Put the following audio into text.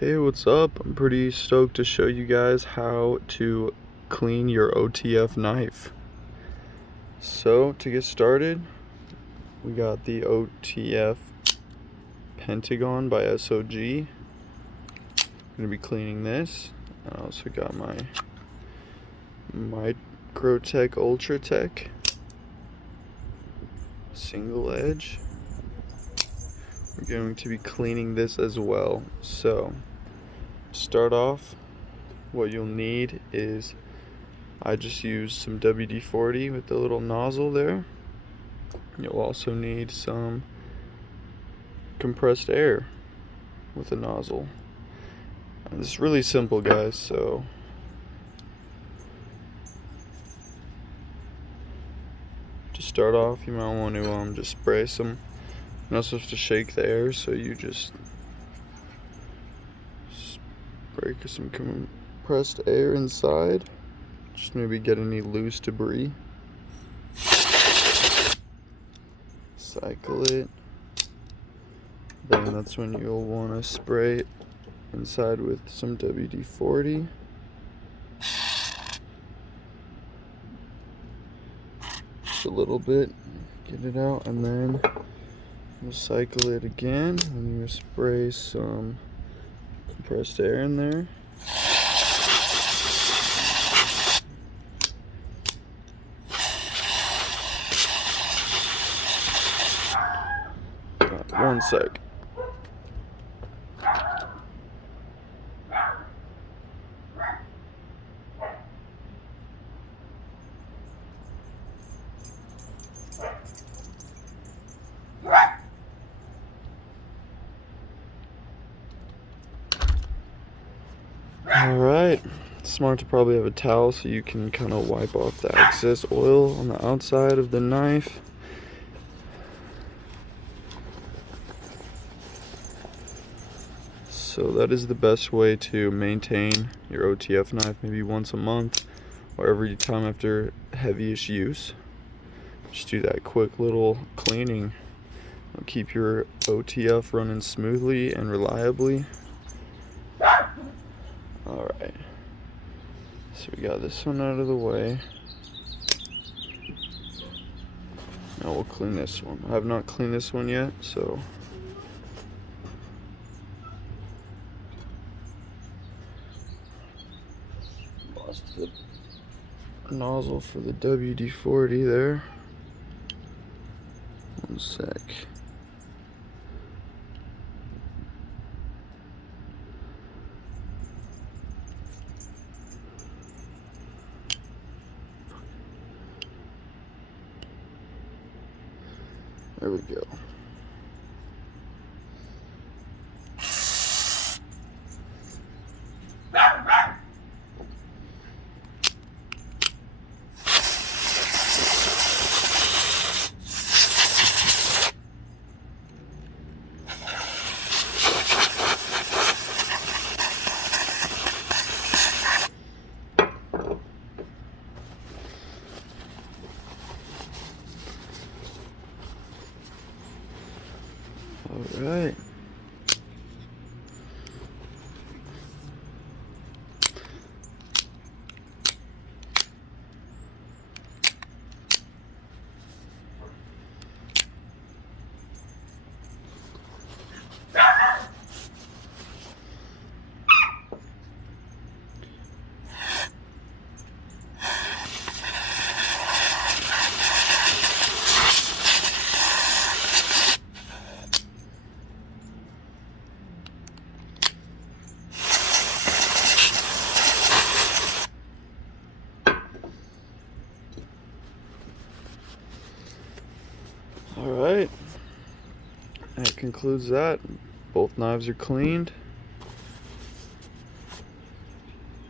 Hey, what's up? I'm pretty stoked to show you guys how to clean your OTF knife. So, to get started, we got the OTF Pentagon by SOG. I'm going to be cleaning this. I also got my Microtech Ultra Tech single edge. We're going to be cleaning this as well. So, to start off, what you'll need is, I just used some WD-40 with the little nozzle there. You'll also need some compressed air with a nozzle. And this is really simple, guys, so to start off, you might want to just spray some. You're not supposed to shake the air, so you just spray some compressed air inside. Just maybe get any loose debris. Cycle it. Then that's when you'll want to spray it inside with some WD-40. Just a little bit, get it out, and then you'll cycle it again, and you spray some compressed air in there. One sec. Alright, smart to probably have a towel so you can kind of wipe off the excess oil on the outside of the knife. So that is the best way to maintain your OTF knife, maybe once a month or every time after heavyish use. Just do that quick little cleaning. It'll keep your OTF running smoothly and reliably. Alright, so we got this one out of the way. Now we'll clean this one. I have not cleaned this one yet, so lost the nozzle for the WD-40 there. One sec. There we go. All right. Alright, that concludes that. Both knives are cleaned.